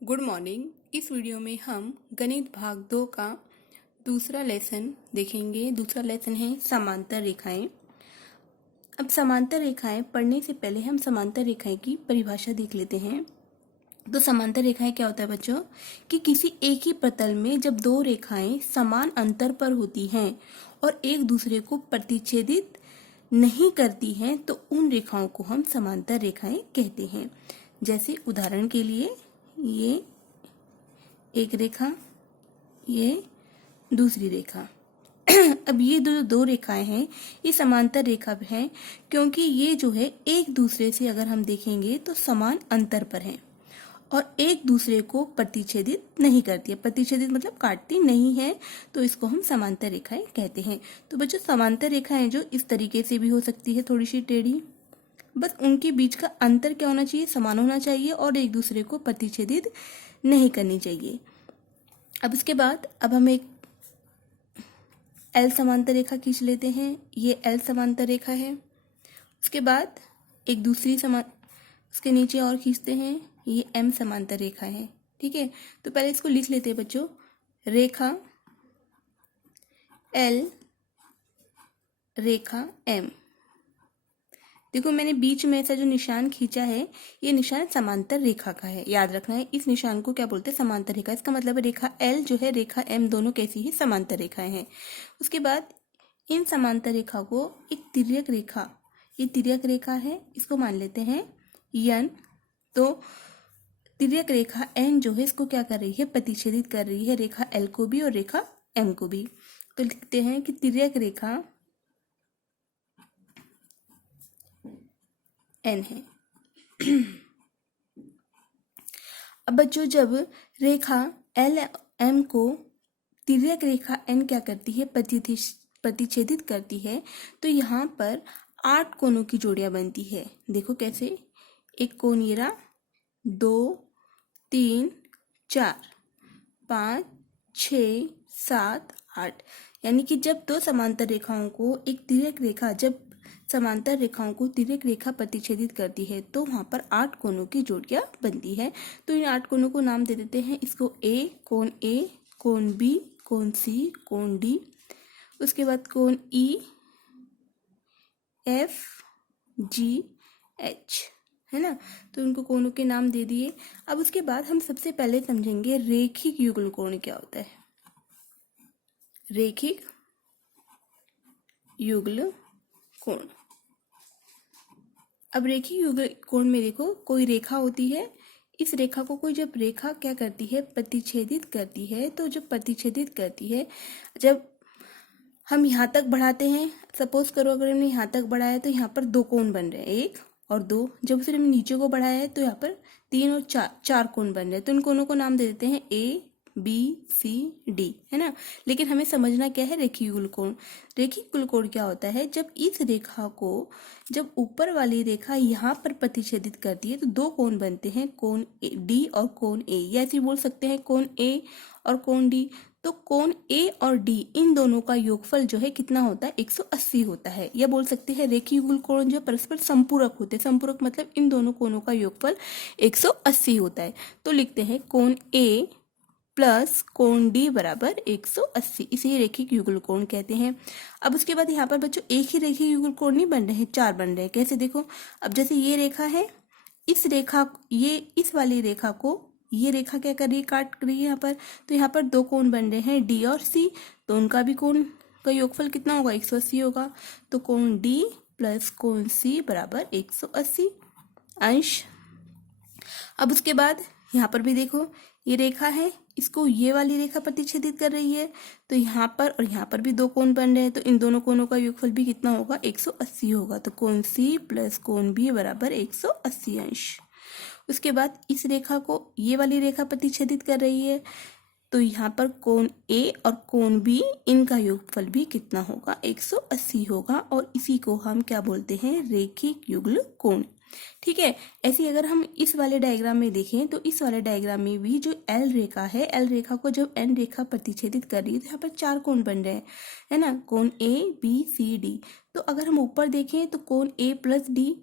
Good morning. इस video में हम गणित भाग 2 का दूसरा लेसन देखेंगे। दूसरा लेसन है समांतर रेखाएं। अब समांतर रेखाएं पढ़ने से पहले हम समांतर रेखाएं की परिभाषा देख लेते हैं। तो समांतर रेखाएं क्या होता है बच्चों कि किसी एक ही प्रतल में जब दो रेखाएं समान अंतर पर होती हैं और एक दूसरे को प्रतिच्छेदित नहीं करती हैं तो उन रेखाओं को हम समांतर रेखाएं कहते हैं। जैसे उदाहरण के लिए ये एक रेखा, ये दूसरी रेखा। अब ये दो रेखाएं हैं, ये समांतर रेखा हैं क्योंकि ये जो है एक दूसरे से अगर हम देखेंगे तो समान अंतर पर हैं और एक दूसरे को प्रतिच्छेदित नहीं करती है। प्रतिच्छेदित मतलब काटती नहीं है, तो इसको हम समांतर रेखाएं कहते हैं। तो बच्चों समांतर रेखाएं जो इस तरीके से भी हो सकती है, थोड़ी सी टेढ़ी, बस उनके बीच का अंतर क्या होना चाहिए, समान होना चाहिए और एक दूसरे को प्रतिच्छेदित नहीं करनी चाहिए। अब इसके बाद अब हम एक एल समांतर रेखा खींच लेते हैं। ये एल समांतर रेखा है। उसके बाद एक दूसरी उसके नीचे और खींचते हैं, ये एम समांतर रेखा है। ठीक है, तो पहले इसको लिख लेते हैं बच्चों। रेखा एल, रेखा एम। देखो मैंने बीच में ऐसा जो निशान खींचा है, ये निशान समांतर रेखा का है। याद रखना है, इस निशान को क्या बोलते हैं, समांतर रेखा। इसका मतलब है रेखा एल जो है, रेखा एम, दोनों कैसी ही समांतर रेखाएं हैं। उसके बाद इन समांतर रेखा को एक तिर्यक रेखा, ये तिर्यक रेखा है, इसको मान लेते हैं यन। तो तिर्यक रेखा एन जो है इसको क्या कर रही है, प्रतिच्छेदित कर रही है रेखा एल को भी और रेखा एम को भी। तो लिखते हैं कि तिर्यक रेखा एन है। अब बच्चों जब रेखा एल एम को तिर्यक रेखा एन क्या करती है, प्रतिच्छेदित करती है, तो यहाँ पर 8 कोनों की जोड़ियां बनती है। देखो कैसे, एक कोण ये रहा, 2 3 4 5 6 7 8। यानी कि जब दो समांतर रेखाओं को एक तिर्यक रेखा, जब समांतर रेखाओं को तिर्यक रेखा प्रतिच्छेदित करती है तो वहां पर 8 कोनों की जोड़ियां बनती है। तो इन 8 कोनों को नाम दे देते हैं। इसको ए, कोण बी, कोण सी, कोण डी। उसके बाद कोण ई, एफ, जी, एच, है ना। तो उनको कोणों के नाम दे दिए। अब उसके बाद हम सबसे पहले समझेंगे रेखिक युगल कोण क्या होता है। रेखिक युगल कोण। अब रेखिक युगल कोण में देखो, कोई रेखा होती है, इस रेखा को कोई जब रेखा क्या करती है, प्रतिच्छेदित करती है, तो जब प्रतिच्छेदित करती है, जब हम यहाँ तक बढ़ाते हैं, सपोज करो अगर हमने यहाँ तक बढ़ाया तो यहाँ पर 2 कोण बन रहे हैं, 1 और 2। जब फिर हमने नीचे को बढ़ाया है तो यहाँ पर 3 और 4 कोण बन रहे हैं। तो इन कोणों को नाम दे देते हैं ए, बी, सी, डी, है ना। लेकिन हमें समझना क्या है, रेखिक युगल कोण। रेखिक युगल कोण क्या होता है, जब इस रेखा को, जब ऊपर वाली रेखा यहाँ पर प्रतिच्छेदित करती है तो 2 कोण बनते हैं, कोण डी और कोण ए, या ऐसे बोल सकते हैं कोण ए और कोण डी। तो कोण ए और डी, इन दोनों का योगफल जो है कितना होता है, 180 होता है। या बोल सकते हैं रेखिक युगल कोण जो परस्पर संपूरक होते हैं। संपूरक मतलब इन दोनों कोणों का योगफल 180 होता है। तो लिखते हैं कोण ए प्लस कोण डी बराबर 180, इसे रेखिक युगल कोण कहते हैं। अब उसके बाद यहाँ पर बच्चों एक ही रेखिक युगल कोण नहीं बन रहे हैं, 4 बन रहे हैं। कैसे देखो, अब जैसे ये रेखा है, इस रेखा, ये इस वाली रेखा को ये रेखा क्या कर रही है, काट रही है यहाँ पर। तो यहाँ पर 2 कोण बन रहे हैं डी और सी, तो उनका भी कोण का योगफल कितना होगा, 180 होगा। तो कोण डी प्लस कोण सी बराबर 180 अंश। अब उसके बाद यहाँ पर भी देखो, ये रेखा है, इसको ये वाली रेखा प्रतिच्छेदित कर रही है, तो यहाँ पर और यहाँ पर भी 2 कोण बन रहे हैं, तो इन दोनों कोणों का योगफल भी कितना होगा, 180 होगा। तो कोण सी प्लस कोण बी बराबर 180 अंश। उसके बाद इस रेखा को ये वाली रेखा प्रतिच्छेदित कर रही है, तो यहाँ पर कोण ए और कोण बी, इनका योगफल भी कितना होगा, 180 होगा। और इसी को हम क्या बोलते हैं, रेखिक युगल कोण। ठीक है। ऐसे अगर हम इस वाले डायग्राम में देखें तो इस वाले डायग्राम में भी जो एल रेखा है, एल रेखा को जब एन रेखा प्रतिच्छेदित कर रही है तो यहाँ पर 4 कोण बन रहे हैं, है ना, कोण ए, बी, सी, डी। तो अगर हम ऊपर देखें तो कोण ए प्लस डी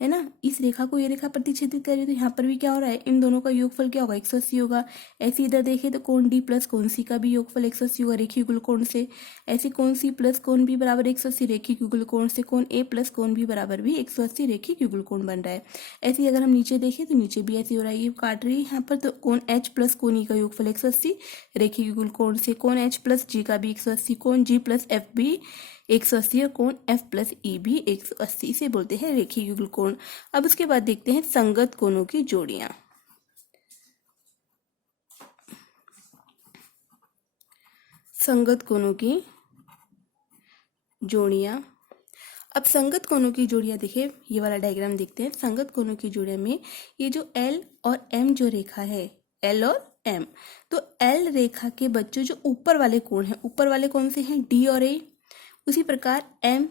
है ना। इस रेखा को ये रेखा प्रतिच्छेदित कर रही है, तो यहाँ पर भी क्या हो रहा है, इन दोनों का योगफल क्या होगा, 180 होगा। ऐसे इधर देखें तो कोण डी प्लस कोण सी का भी योगफल 180 होगा रेखीय युगल कोण से। ऐसे कोण सी प्लस कोण बी बराबर 180 रेखीय युगल कोण से। कोण ए प्लस कोण बी बराबर भी 180 रेखीय युगल कोण बन रहा है। ऐसे ही अगर हम नीचे देखें तो नीचे भी ऐसे हो रहा है, ये काट रही है यहाँ पर, तो कोण एच प्लस कोण ई का योगफल 180 रेखीय युगल कोण से। कोण एच प्लस जी का भी 180, कोण जी प्लस एफ भी 180 और कोण एफ प्लस ई भी 180, इसे बोलते हैं रेखीय युगल कोण। अब उसके बाद देखते हैं संगत कोणों की जोड़ियां। संगत कोणों की जोड़ियां। अब संगत कोणों की जोड़ियां देखिए, ये वाला डायग्राम देखते हैं। संगत कोणों की जोड़ियां में ये जो एल और एम जो रेखा है, एल और एम, तो एल रेखा के बच्चों जो ऊपर वाले कोण हैं, ऊपर वाले कौन से हैं, डी और ए। उसी प्रकार एम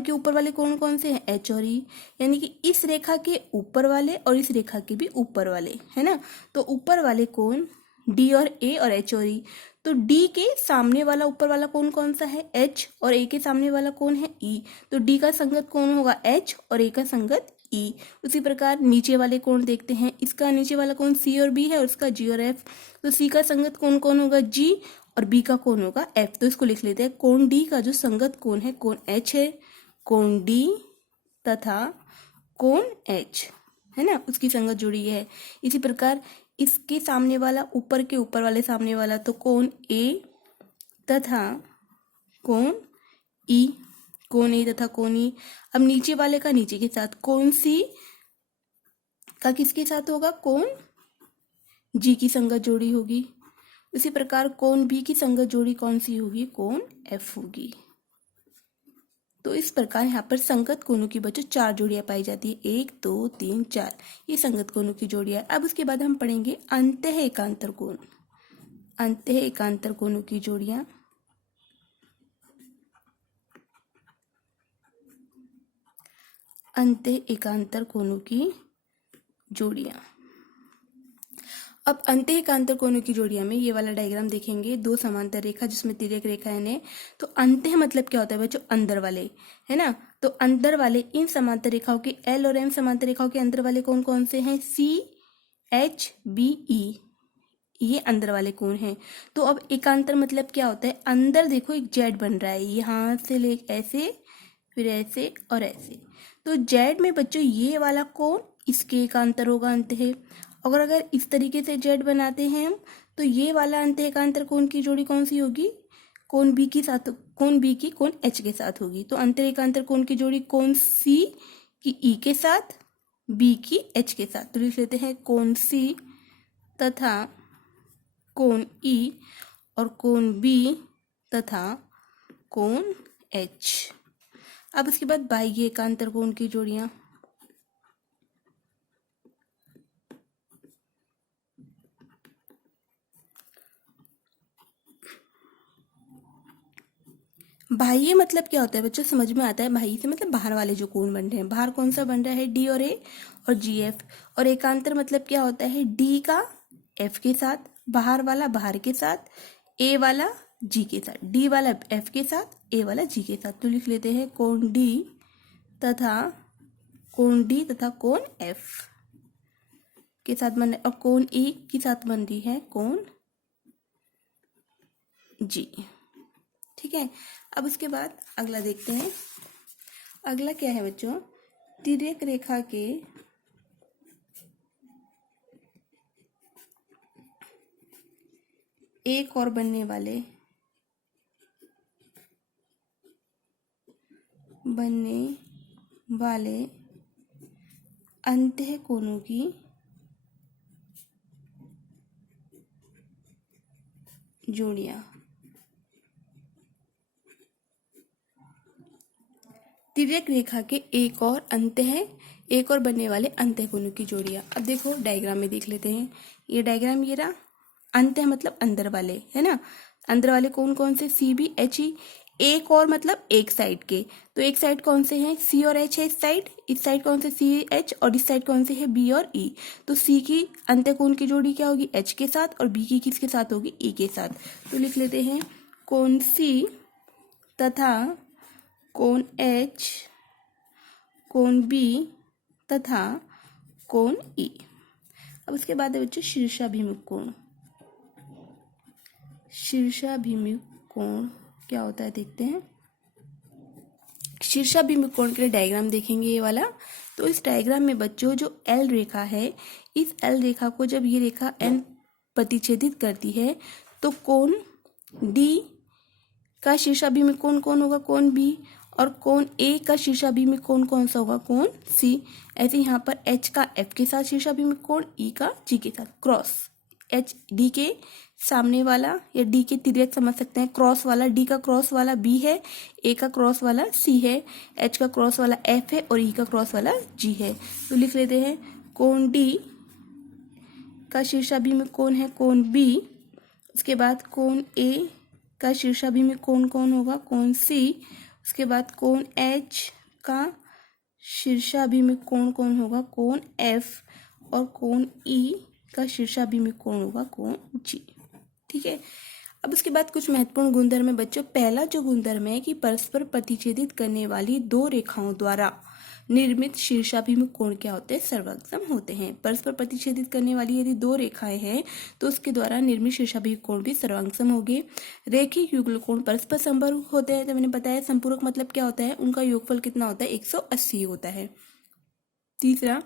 के ऊपर वाले कोण कौन से हैं, एच और ई। यानी कि इस रेखा के ऊपर वाले और इस रेखा के भी ऊपर वाले, है ना। तो ऊपर वाले कोण डी और ए और एच और ई। तो डी के सामने वाला ऊपर वाला कोण कौन सा है, एच, और ए के सामने वाला कोण है ई। तो डी का संगत कोण होगा एच और ए का संगत ई। उसी प्रकार नीचे वाले कोण देखते हैं, इसका नीचे वाला कोण सी और बी है और इसका जी और एफ। तो सी का संगत कोण कौन होगा, जी, और बी का कोण होगा एफ। तो इसको लिख लेते हैं, कोण डी का जो संगत कोण है, कोण एच है, कोण डी तथा कोण एच, है ना, उसकी संगत जुड़ी है। इसी प्रकार इसके सामने वाला, ऊपर के ऊपर वाले सामने वाला, तो कोण ए तथा कोण ई, कोण ए तथा कोण ई। अब नीचे वाले का नीचे के साथ, कोण सी का किसके साथ होगा, कोण जी की संगत जोड़ी होगी। उसी प्रकार कोण बी की संगत जोड़ी कौन सी होगी, कोण एफ होगी। तो इस प्रकार यहाँ पर संगत कोणों की बच्चों 4 जोड़ियां पाई जाती है, 1 2 3 4, ये संगत कोणों की जोड़ियां। अब उसके बाद हम पढ़ेंगे अंतः एकांतर कोण। अंतः एकांतर कोणों की जोड़ियां। अंतः एकांतर कोणों की जोड़ियां। अब अंतः एकांतर कोणों की जोड़ियां में ये वाला डायग्राम देखेंगे, दो समांतर रेखा जिसमें तिर्यक रेखा है। तो अंतः मतलब क्या होता है बच्चों, अंदर वाले, है ना। तो अंदर वाले इन समांतर रेखाओं के, एल और एम समांतर रेखाओं के अंदर वाले कोण कौन से हैं, सी एच बी ई, ये अंदर वाले कोण हैं। तो अब एकांतर मतलब क्या होता है, अंदर देखो एक जेड बन रहा है, यहाँ से ले ऐसे, फिर ऐसे और ऐसे। तो जेड में बच्चों ये वाला कोण इसके एकांतर होगा अंतः। अगर इस तरीके से जेड बनाते हैं हम, तो ये वाला अंतः एकांतर कोण की जोड़ी कौन सी होगी, कोण बी की साथ, कोण बी की कोण एच के साथ होगी। तो अंतः एकांतर कोण की जोड़ी कोण सी की ई के साथ, बी की एच के साथ। तो लिख लेते हैं कोण सी तथा कोण ई और कोण बी तथा कोण एच। अब उसके बाद बाह्य एकांतर कोण की जोड़ियां। बाह्य मतलब क्या होता है बच्चों, समझ में आता है, बाह्य से मतलब बाहर वाले जो कोण बन रहे हैं। बाहर कौन सा बन रहा है, डी और ए और जी एफ। और एकांतर मतलब क्या होता है, डी का एफ के साथ, बाहर वाला बाहर के साथ, ए वाला जी के साथ, डी वाला एफ के साथ, ए वाला जी के साथ। तो लिख लेते हैं कोण डी तथा कोण एफ के साथ बन रहा है, और कोण ए के साथ बन रही है कोण जी। ठीक है। अब उसके बाद अगला देखते हैं। अगला क्या है बच्चों, तिर्यक रेखा के एक और बनने वाले अंतः कोणों की जोड़ियां। तिर्यक रेखा के एक और बनने वाले अंतः कोणों की जोड़ियां। अब देखो डायग्राम में देख लेते हैं। ये डायग्राम ये रहा, अंतः मतलब अंदर वाले, है ना। अंदर वाले कोण कौन से, सी बी एच ई। एक और मतलब एक साइड के, तो एक साइड कौन से हैं, सी और एच है इस साइड कौन से, सी एच, और इस साइड कौन से है, बी और ई। तो सी की अंतः कोण की जोड़ी क्या होगी, एच के साथ, और बी की किसके साथ होगी, ई के साथ। तो लिख लेते हैं कोण सी तथा कोण एच कोण बी तथा कोण ई। अब उसके बाद है बच्चों शीर्षाभिमुख कोण। शीर्षाभिमुख कोण क्या होता है देखते हैं। शीर्षाभिमुख कोण के लिए डायग्राम देखेंगे ये वाला। तो इस डायग्राम में बच्चों जो एल रेखा है, इस एल रेखा को जब ये रेखा एन प्रतिच्छेदित करती है तो कोण डी का शीर्षाभिमुख कोण कौन होगा, कोण बी, और कोण ए का शीर्षाभिमुख कोण कौन सा होगा, कोण सी। ऐसे यहाँ पर एच का एफ के साथ शीर्षाभिमुख कोण, ई का जी के साथ क्रॉस। एच डी के सामने वाला या डी के तिर्यक समझ सकते हैं, क्रॉस वाला डी का क्रॉस वाला बी है, ए का क्रॉस वाला सी है, एच का क्रॉस वाला एफ है और ई का क्रॉस वाला जी है। तो लिख लेते हैं कोण डी का शीर्षाभिमुख कोण है कोण बी। उसके बाद कोण ए का शीर्षाभिमुख कोण कौन होगा, कोण सी। उसके बाद कोण एच का शीर्षाभिमुख कोण कौन होगा, कोण एफ, और कोण ई का शीर्षाभिमुख कोण होगा, कोण जी। ठीक है। अब उसके बाद कुछ महत्वपूर्ण गुणधर्म है बच्चों। पहला जो गुणधर्म है कि परस्पर प्रतिच्छेदित करने वाली दो रेखाओं द्वारा निर्मित शीर्षाभिमुख कोण क्या होते हैं, सर्वांगसम होते हैं। परस्पर प्रतिच्छेदित करने वाली यदि दो रेखाएं हैं तो उसके द्वारा निर्मित शीर्षाभिमुख कोण भी सर्वांगसम होंगे। रेखिक युगल कोण परस्पर संपूरक होते हैं। तो मैंने बताया संपूरक मतलब क्या होता है, उनका योगफल कितना होता है, 180 होता है। तीसरा,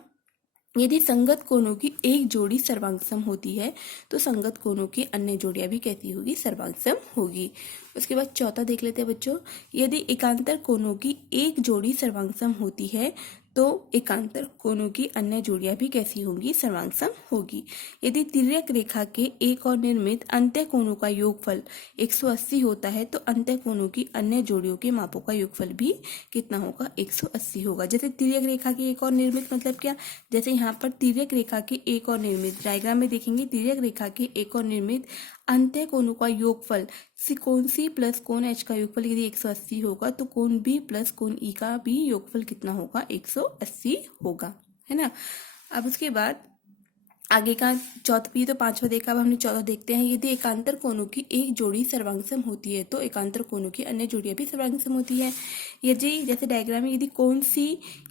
यदि संगत कोणों की एक जोड़ी सर्वांगसम होती है तो संगत कोणों की अन्य जोड़ियां भी कैसी होगी, सर्वांगसम होगी। उसके बाद चौथा देख लेते हैं बच्चों। यदि एकांतर कोणों की एक जोड़ी सर्वांगसम होती है तो एकांतर कोणों की अन्य जोड़ियां भी कैसी होंगी, सर्वांगसम होगी। यदि तिर्यक रेखा के एक और निर्मित अंत्य कोणों का योगफल 180 होता है तो अंत्य कोणों की अन्य जोड़ियों के मापों का योगफल भी कितना होगा, 180 होगा। जैसे तिर्यक रेखा की एक और निर्मित मतलब क्या, जैसे यहाँ पर तिर्यक रेखा की एक और निर्मित, डायग्राम में देखेंगे तिर्यक रेखा की एक और निर्मित अंत्य कोणों का योगफल कोण सी प्लस कोण एच का योगफल यदि 180 होगा तो कोण बी प्लस कोण ई का भी योगफल कितना होगा, 180 होगा, है ना। अब उसके बाद आगे का चौथा भी तो पांचवा देखा, अब हमने चौथा देखते हैं। यदि एकांतर कोणों की एक जोड़ी सर्वांगसम होती है तो एकांतर कोणों की अन्य जोड़ियां भी सर्वांगसम होती है। यदि जैसे डायग्राम में यदि कोण सी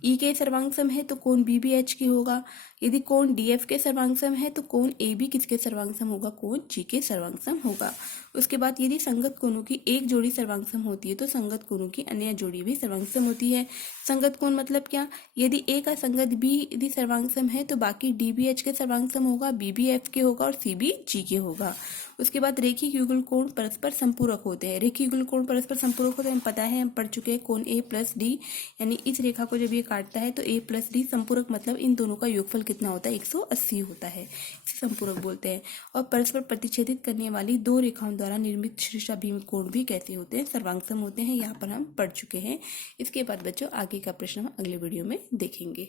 ई के सर्वांगसम है तो कोण बी भी एच की होगा। यदि कोण डी एफ के सर्वांगसम है तो कोण ए भी किसके सर्वांगसम होगा, कोण जी के सर्वांगसम होगा। उसके बाद यदि संगत कोणों की एक जोड़ी सर्वांगसम होती है तो संगत कोणों की अन्य जोड़ी भी सर्वांगसम होती है। संगत कोण मतलब क्या, यदि ए का संगत बी यदि सर्वांगसम है तो बाकी डी भी एच के सर्वांगसम होगा, बी भी एफ के होगा और सी भी जी के होगा। उसके बाद रेखिक युगल कोण परस्पर संपूरक होते हैं। रेखिक युगल कोण परस्पर संपूरक होते हैं, हम पता है, हम पढ़ चुके हैं। कोण ए प्लस डी, यानी इस रेखा को जब ये काटता है तो ए प्लस डी संपूरक मतलब इन दोनों का योगफल कितना होता है, 180 होता है, इसे संपूरक बोलते हैं। और परस्पर प्रतिच्छेदित करने वाली दो रेखाओं द्वारा निर्मित शीर्षाभिमुख कोण भी कैसे होते हैं, सर्वांगसम होते हैं। यहाँ पर हम पढ़ चुके हैं। इसके बाद बच्चों आगे का प्रश्न हम अगले वीडियो में देखेंगे।